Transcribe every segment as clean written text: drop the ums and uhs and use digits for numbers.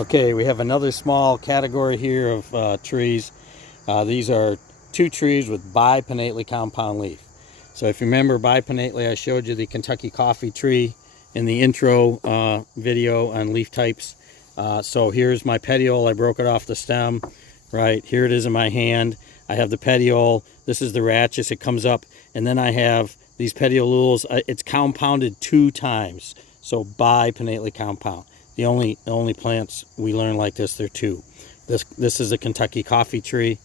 Okay, we have another small category here of trees. These are two trees with bi-pinnately compound leaf. So if you remember bi-pinnately, I showed you the Kentucky coffee tree in the intro video on leaf types. So here's my petiole. I broke it off the stem. Right, here it is in my hand. I have the petiole. This is the rachis. It comes up, and then I have these petioles. It's compounded 2 times. So bi-pinnately compound. The only plants we learn like this, they're 2. This is a Kentucky coffee tree,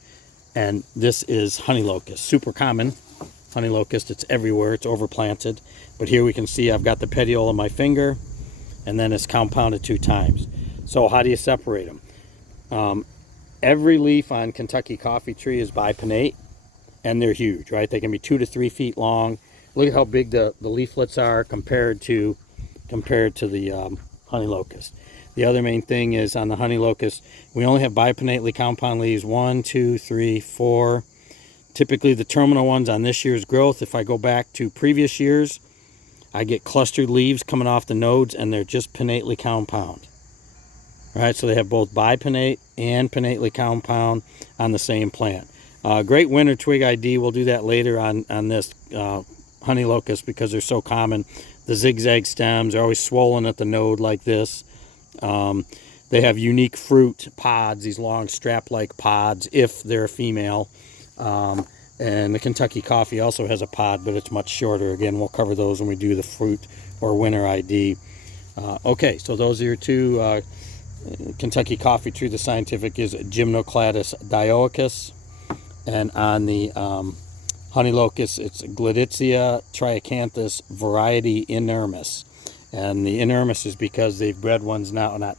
and this is honey locust. Super common honey locust. It's everywhere. It's overplanted. But here we can see I've got the petiole on my finger, and then it's compounded 2 times. So how do you separate them? Every leaf on Kentucky coffee tree is bi-pinnate, and they're huge, right? They can be 2 to 3 feet long. Look at how big the leaflets are compared to the honey locust. The other main thing is on the honey locust, we only have bi-pinnately compound leaves 1, 2, 3, 4. Typically the terminal ones on this year's growth, if I go back to previous years, I get clustered leaves coming off the nodes, and they're just pinnately compound. Right, so they have both bi-pinnate and pinnately compound on the same plant. Great winter twig ID. We'll do that later on this honey locust because they're so common. The zigzag stems are always swollen at the node like this. They have unique fruit pods, these long strap-like pods if they're a female. And the Kentucky coffee also has a pod, but it's much shorter. Again, we'll cover those when we do the fruit or winter ID. Okay, so those are your 2 Kentucky coffee tree. The scientific is Gymnocladus dioicus, and on the honey locust it's Gladitia triacanthus variety inermis. And the inermis is because they've bred ones now.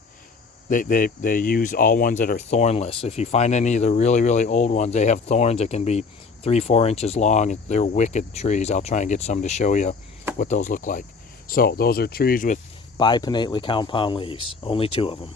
They use all ones that are thornless. If you find any of the really old ones, they have thorns that can be 3-4 inches long. They're wicked trees. I'll try and get some to show you what those look like. So those are trees with bi-pinnately compound leaves. Only 2 of them.